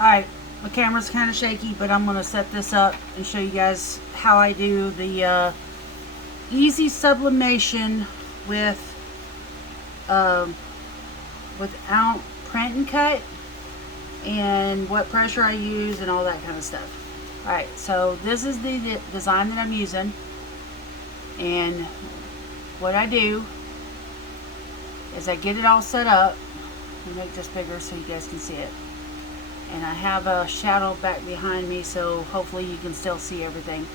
Alright, my camera's kind of shaky, but I'm going to set this up and show you guys how I do the easy sublimation without print and cut, and what pressure I use and all that kind of stuff. Alright, so this is the design that I'm using, and what I do is I get it all set up. Let me make this bigger so you guys can see it. And I have a shadow back behind me, so hopefully you can still see everything.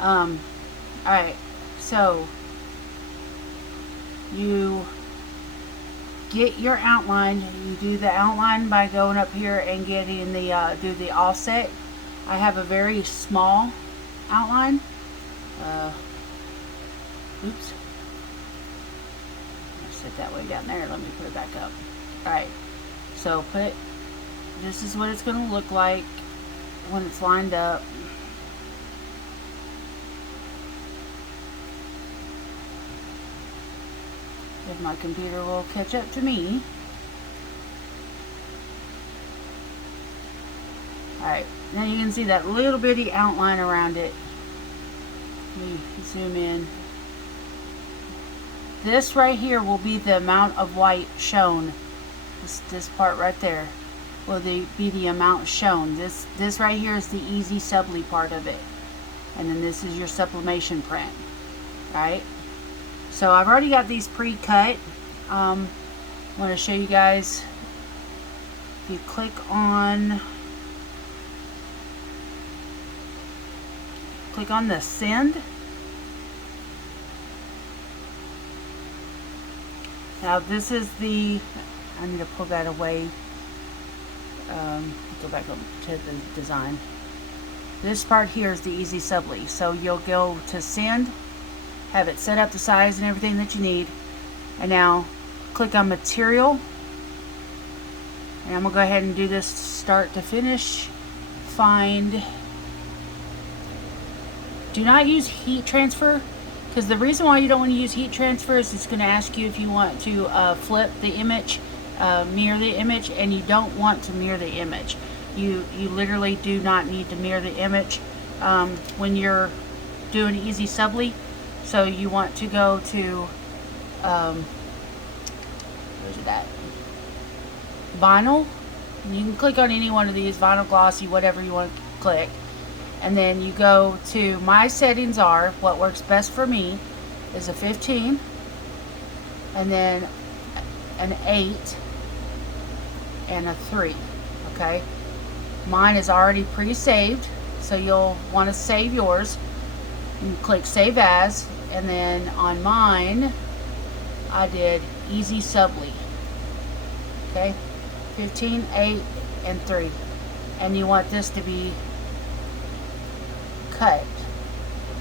Alright, so you get your outline. You do the outline by going up here and getting the do the offset. I have a very small outline. Oops. I'll sit that way down there. Let me put it back up. Alright, so this is what it's going to look like when it's lined up. If my computer will catch up to me. Alright, now you can see that little bitty outline around it. Let me zoom in. This right here will be the amount of white shown. This part right there will be the amount shown. This right here is the easy subli part of it. And then this is your sublimation print. Right? So I've already got these pre-cut. I want to show you guys. If you click on the send. Now this is the, I need to pull that away. Go back up to the design. This part here is the easy subli. So you'll go to send, have it set up the size and everything that you need, and now click on material, and I'm gonna go ahead and do this start to finish. Find, do not use heat transfer, because the reason why you don't want to use heat transfer is it's going to ask you if you want to flip the image, mirror the image, and you don't want to mirror the image. You literally do not need to mirror the image when you're doing easy subli. So you want to go to where's it at? Vinyl. You can click on any one of these, vinyl, glossy, whatever you want to click. And then you go to my settings are, what works best for me is a 15, and then an 8, and a 3. Okay, mine is already pre-saved, so you'll want to save yours. You click save as, and then on mine I did easy subli. Okay, 15, 8, and 3, and you want this to be cut,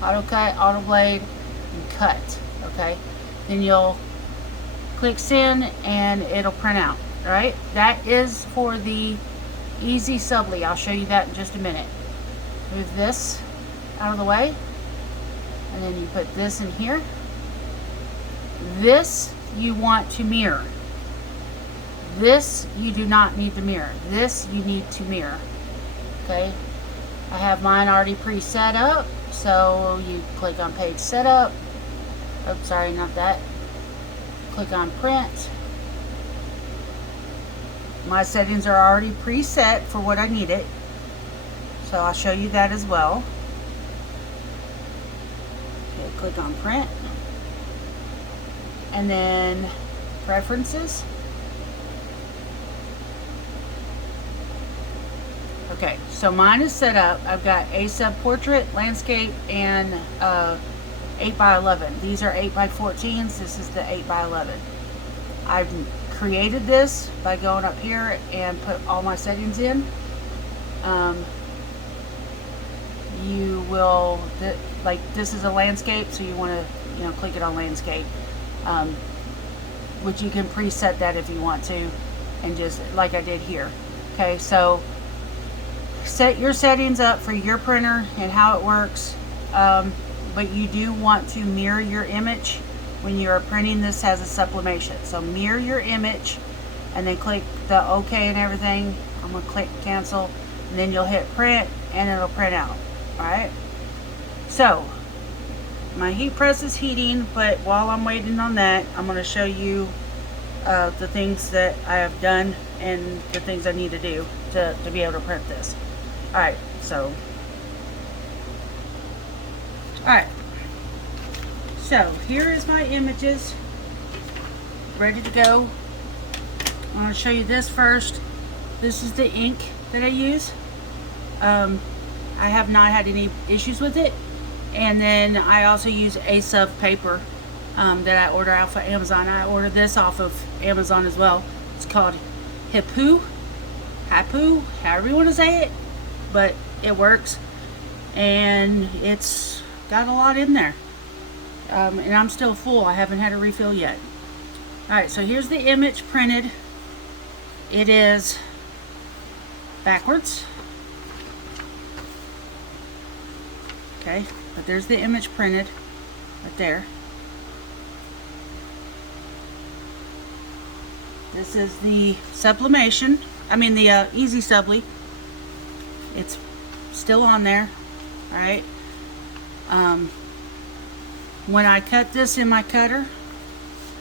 auto cut, auto blade, and cut. Okay, then you'll click send and it'll print out. All right, that is for the easy subli. I'll show you that in just a minute. Move this out of the way, and then you put this in here. This you want to mirror. This you do not need to mirror. This you need to mirror. Okay, I have mine already pre-set up, so you click on page setup. Oops, sorry, not that. Click on print. My settings are already preset for what I need it, so I'll show you that as well. Okay, click on print, and then preferences. Okay, so mine is set up. I've got asub portrait, landscape, and 8x11. These are 8x14s. This is the 8x11. I've created this by going up here and put all my settings in. You will, like, this is a landscape, so you want to, click it on landscape. Which you can preset that if you want to, and just like I did here. Okay, so set your settings up for your printer and how it works, but you do want to mirror your image when you are printing this as a sublimation. So mirror your image, and then click the OK and everything. I'm going to click cancel, and then you'll hit print and it'll print out. Alright, so my heat press is heating, but while I'm waiting on that, I'm going to show you the things that I have done and the things I need to do to be able to print this. Alright, so here is my images ready to go. I'm going to show you this first. This is the ink that I use. I have not had any issues with it. And then I also use asub paper that I order off of Amazon. I ordered this off of Amazon as well. It's called Hapu, however you want to say it, but it works, and it's got a lot in there. And I'm still full. I haven't had a refill yet. Alright, so here's the image printed. It is backwards. Okay, but there's the image printed right there. This is the sublimation. I mean the easysubli. It's still on there. Alright. When I cut this in my cutter,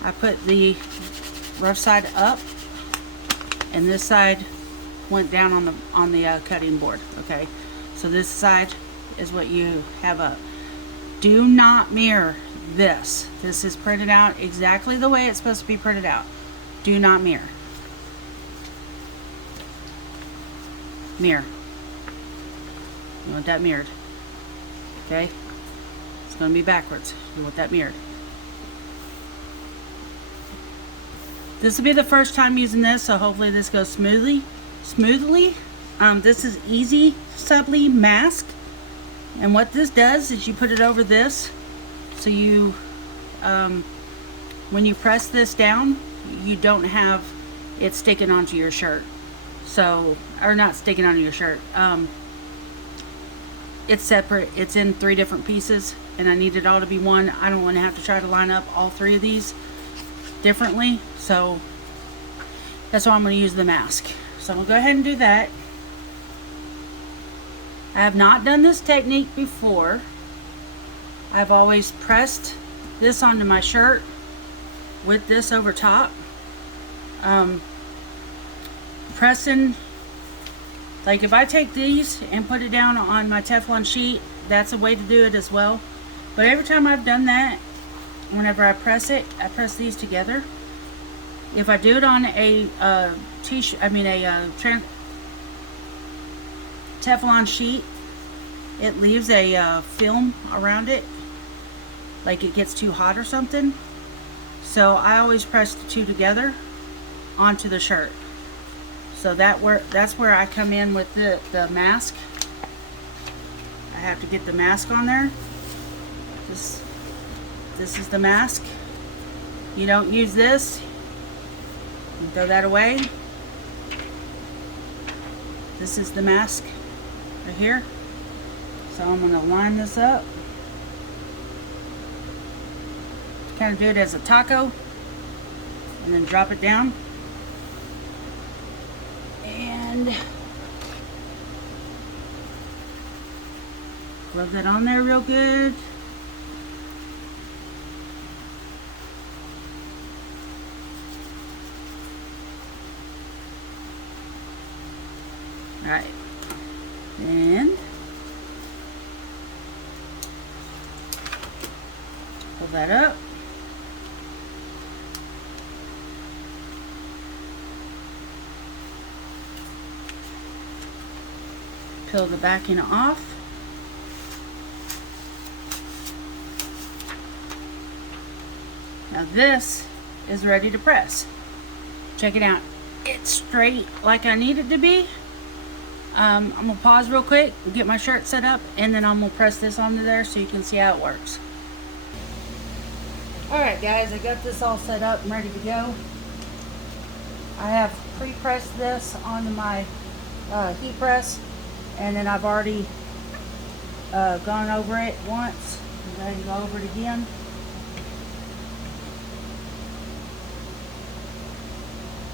I put the rough side up, and this side went down on the cutting board. Okay, so this side is what you have up. Do not mirror this. This is printed out exactly the way it's supposed to be printed out. Do not mirror. Mirror. You want that mirrored. Okay? It's going to be backwards. You want that mirrored. This will be the first time using this, so hopefully this goes smoothly. This is easysubli mask. And what this does is you put it over this, so you, when you press this down, you don't have it sticking onto your shirt. So, or not sticking onto your shirt. It's separate. It's in 3 different pieces, and I need it all to be one. I don't want to have to try to line up all 3 of these differently, so that's why I'm going to use the mask. So I'm going to go ahead and do that. I have not done this technique before. I've always pressed this onto my shirt with this over top. Pressing, like if I take these and put it down on my Teflon sheet, that's a way to do it as well. But every time I've done that, whenever I press it, I press these together. If I do it on a Teflon sheet, it leaves a film around it, like it gets too hot or something. So I always press the 2 together onto the shirt. So that's where I come in with the mask. I have to get the mask on there. This is the mask. You don't use this. You throw that away. This is the mask right here. So I'm going to line this up. Kind of do it as a taco, and then drop it down. And rub that on there real good. Alright. And pull that up. Peel the backing off. Now this is ready to press. Check it out. It's straight like I need it to be. I'm going to pause real quick and get my shirt set up, and then I'm going to press this onto there so you can see how it works. Alright guys, I got this all set up and ready to go. I have pre-pressed this onto my heat press, and then I've already gone over it once. I'm going to go over it again.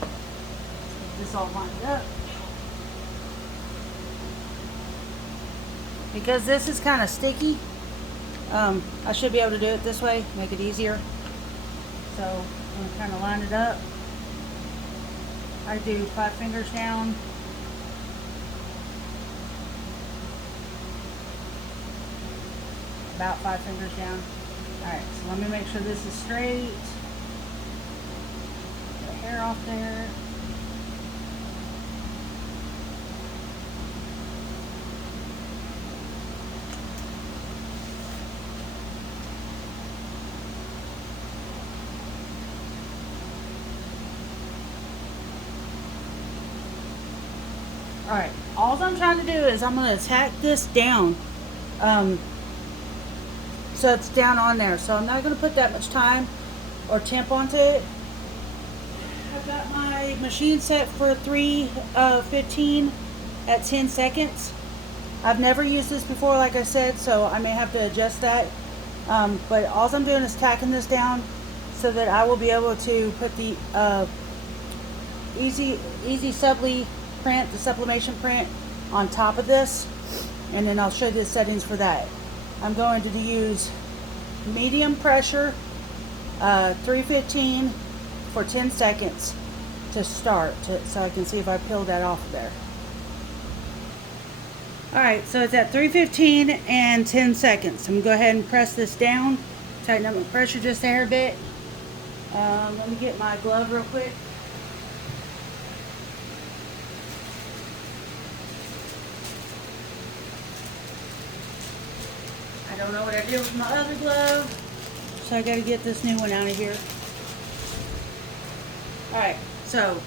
Get this all lined up. Because this is kind of sticky, I should be able to do it this way, make it easier. So I'm going to kind of line it up. I do 5 fingers down. About 5 fingers down. Alright, so let me make sure this is straight. Get the hair off there. Alright, all I'm trying to do is I'm going to tack this down. So it's down on there. So I'm not going to put that much time or temp onto it. I've got my machine set for 3:15 at 10 seconds. I've never used this before, like I said, so I may have to adjust that. But all I'm doing is tacking this down so that I will be able to put the easysubli print, the sublimation print, on top of this, and then I'll show you the settings for that. I'm going to use medium pressure, 315 for 10 seconds to start, so I can see if I peel that off of there. Alright, so it's at 315 and 10 seconds. I'm going to go ahead and press this down, tighten up my pressure just a hair bit. Let me get my glove real quick. I don't know what I did with my other glove, so I got to get this new one out of here. Alright, so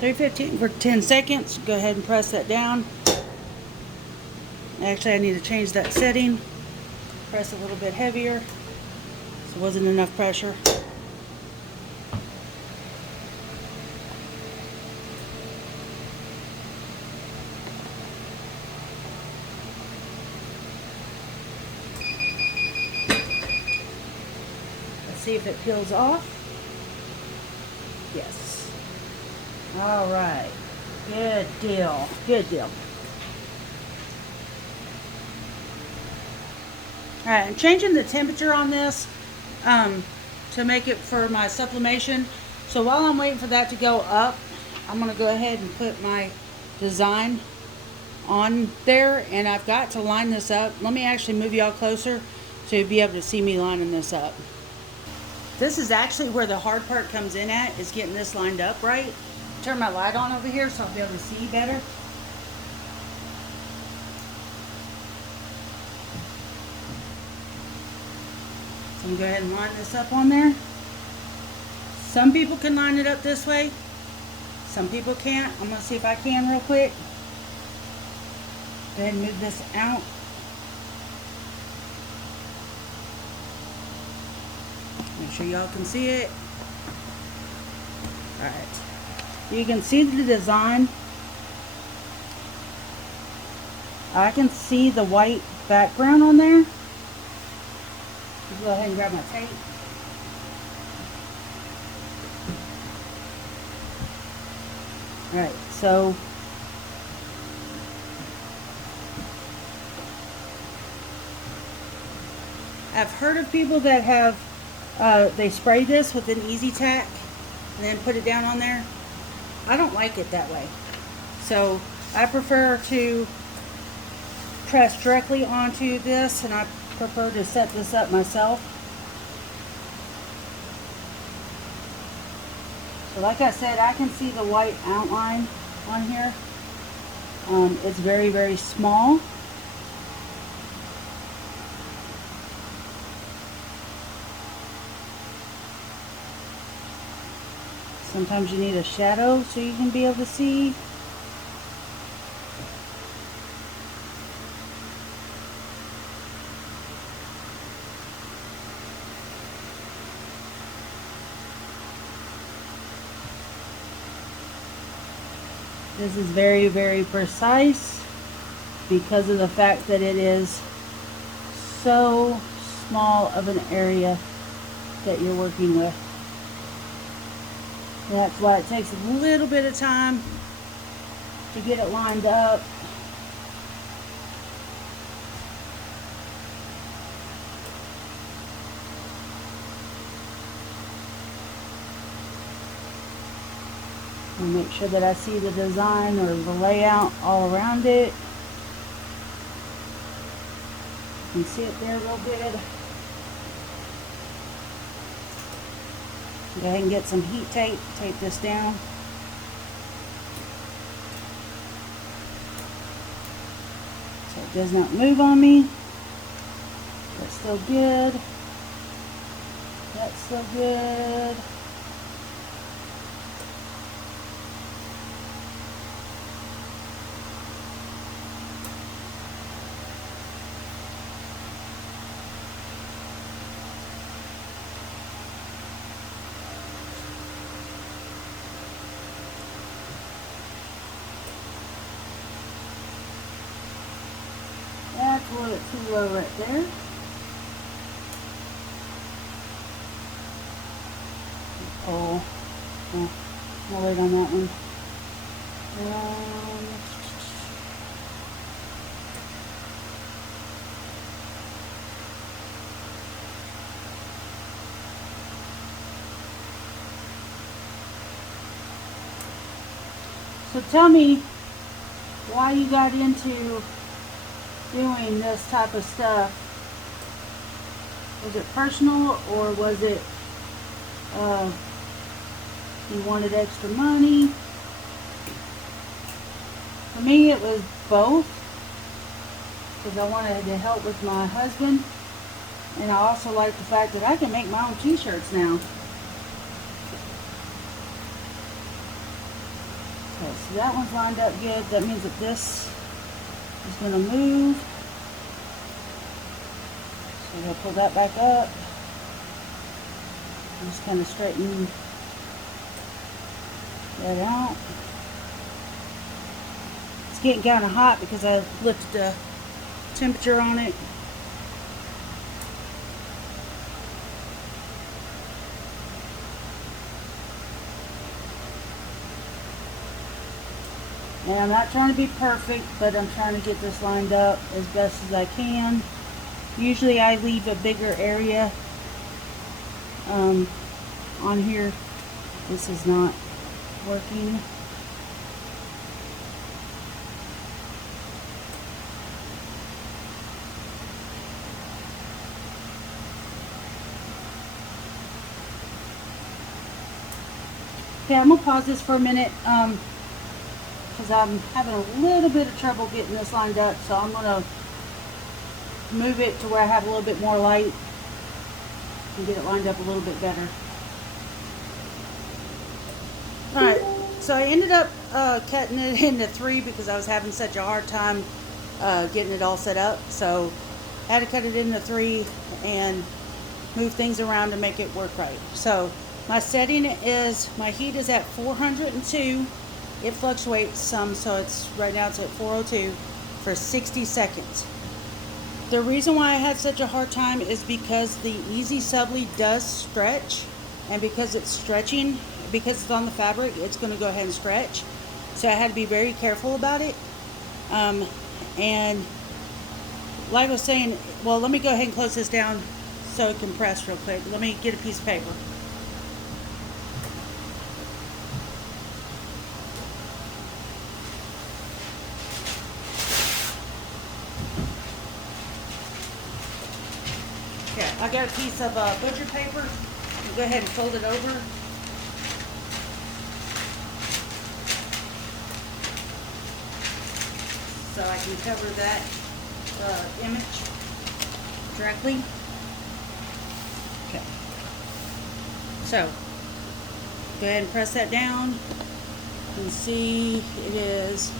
315 for 10 seconds. Go ahead and press that down. Actually, I need to change that setting. Press a little bit heavier. So it wasn't enough pressure. Let's see if it peels off. Yes. All right. Good deal. Good deal. Alright, I'm changing the temperature on this to make it for my sublimation. So while I'm waiting for that to go up, I'm going to go ahead and put my design on there. And I've got to line this up. Let me actually move y'all closer so you'll be able to see me lining this up. This is actually where the hard part comes in at, is getting this lined up right. Turn my light on over here so I'll be able to see better. So I'm going to go ahead and line this up on there. Some people can line it up this way. Some people can't. I'm going to see if I can real quick. Go ahead and move this out. Make sure y'all can see it. Alright. You can see the design. I can see the white background on there. Go ahead and grab my tape. Alright, so I've heard of people that have they spray this with an easy tack and then put it down on there. I don't like it that way. So I prefer to press directly onto this, and I prefer to set this up myself. So like I said, I can see the white outline on here. It's very, very small. Sometimes you need a shadow so you can be able to see. This is very, very precise because of the fact that it is so small of an area that you're working with. That's why it takes a little bit of time to get it lined up. And make sure that I see the design or the layout all around it. You can see it there real good. Go ahead and get some heat tape. Tape this down. So it does not move on me. That's still good. That's still good. That's a little bit too low right there. Oh, I'll wait on that one. So tell me why you got into doing this type of stuff. Was it personal, or was it you wanted extra money? For me, it was both, because I wanted to help with my husband, and I also like the fact that I can make my own t-shirts now. Okay, so that one's lined up good. That means that this is going to move. So I'm going to pull that back up. Just kind of straighten that out. It's getting kind of hot because I lifted the temperature on it. And I'm not trying to be perfect, but I'm trying to get this lined up as best as I can. Usually I leave a bigger area on here. This is not working. Okay, I'm gonna pause this for a minute because I'm having a little bit of trouble getting this lined up, so I'm gonna move it to where I have a little bit more light and get it lined up a little bit better. Alright, so I ended up cutting it into 3 because I was having such a hard time getting it all set up. So I had to cut it into 3 and move things around to make it work right. So my setting is, my heat is at 402. It fluctuates some, so it's right now it's at 402 for 60 seconds. The reason why I had such a hard time is because the easysubli does stretch, and because it's stretching, because it's on the fabric, it's going to go ahead and stretch. So I had to be very careful about it. And like I was saying, well, let me go ahead and close this down so it can press real quick. Let me get a piece of paper. Okay, I got a piece of butcher paper. I'll go ahead and fold it over. So I can cover that image directly. Okay. So go ahead and press that down. You can see it is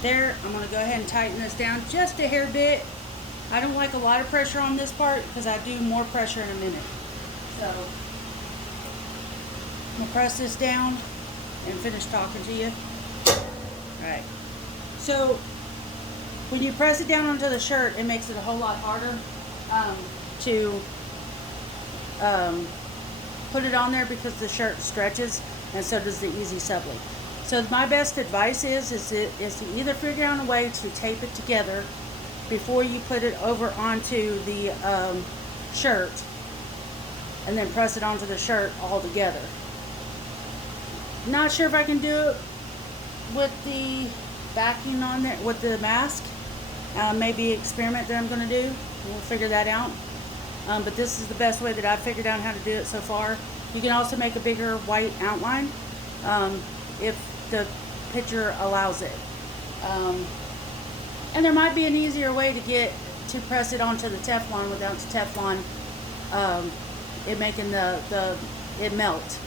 there. I'm going to go ahead and tighten this down just a hair bit. I don't like a lot of pressure on this part because I do more pressure in a minute. So I'm going to press this down and finish talking to you. Alright, so when you press it down onto the shirt, it makes it a whole lot harder to put it on there because the shirt stretches, and so does the easysubli. So my best advice is to either figure out a way to tape it together before you put it over onto the shirt, and then press it onto the shirt all together. Not sure if I can do it with the backing on there, with the mask. Maybe experiment that I'm going to do. We'll figure that out. But this is the best way that I've figured out how to do it so far. You can also make a bigger white outline if the picture allows it. And there might be an easier way to press it onto the Teflon without the Teflon it making it melt.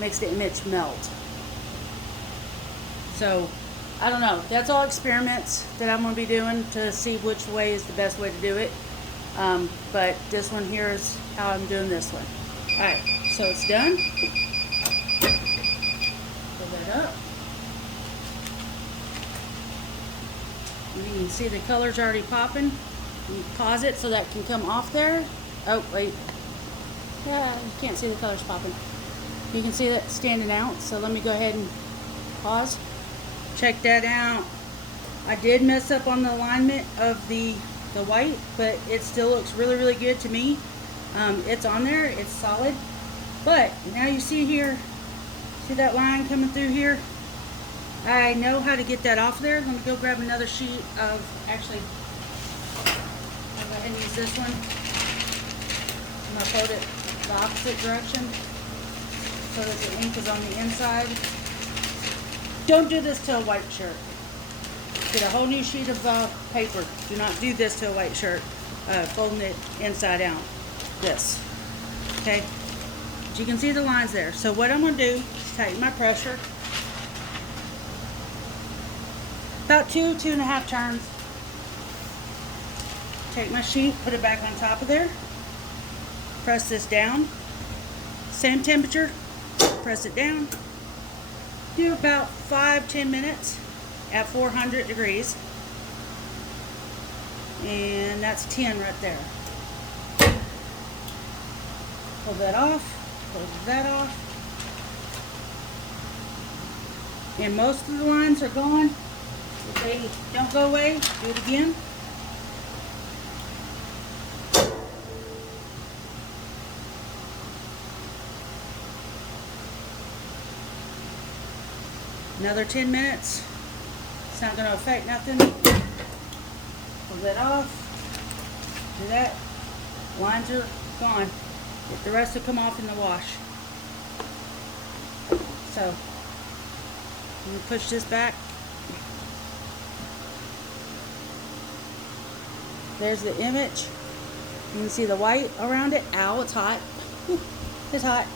Makes the image melt. So I don't know. That's all experiments that I'm going to be doing to see which way is the best way to do it. But this one here is how I'm doing this one. Alright, so it's done. Pull that up. You can see the color's already popping. You pause it so that can come off there. Oh, wait. Yeah, you can't see the colors popping. You can see that standing out. So let me go ahead and pause. Check that out. I did mess up on the alignment of the white, but it still looks really, really good to me. It's on there. It's solid. But now you see here, see that line coming through here? I know how to get that off there. Let me go grab another sheet of, actually, I'll go ahead and use this one. I'm going to fold it the opposite direction so that the ink is on the inside. Don't do this to a white shirt. Get a whole new sheet of paper. Do not do this to a white shirt. Folding it inside out. This. Okay? But you can see the lines there. So what I'm going to do is tighten my pressure. About 2.5 turns. Take my sheet, put it back on top of there. Press this down. Same temperature. Press it down. Do about 5-10 minutes at 400 degrees. And that's 10 right there. Pull that off. Pull that off. And most of the lines are gone. If they don't go away, do it again. Another 10 minutes. It's not going to affect nothing. Pull that off. Do that. Lines are gone. The rest will come off in the wash. So, I'm going to push this back. There's the image. You can see the white around it. Ow, it's hot. It's hot.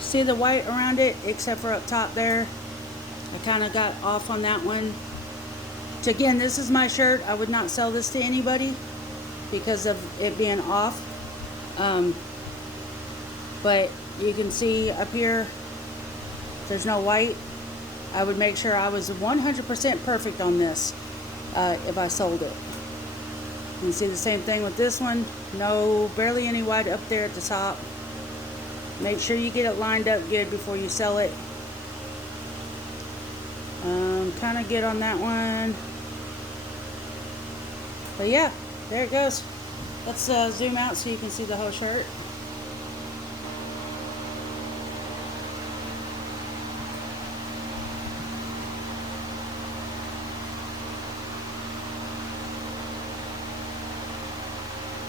See the white around it, except for up top there. I kind of got off on that one. So again, this is my shirt. I would not sell this to anybody because of it being off. But you can see up here, there's no white. I would make sure I was 100% perfect on this if I sold it. You can see the same thing with this one. No, barely any white up there at the top. Make sure you get it lined up good before you sell it. Kind of good on that one. But yeah, there it goes. Let's zoom out so you can see the whole shirt.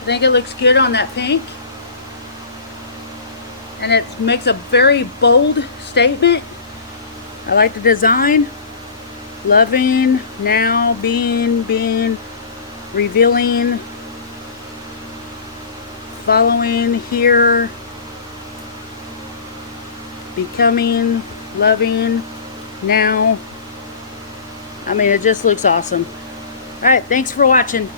I think it looks good on that pink. And it makes a very bold statement. I like the design. Loving, now, being, revealing, following, here, becoming, loving, now. I mean, it just looks awesome. Alright, thanks for watching.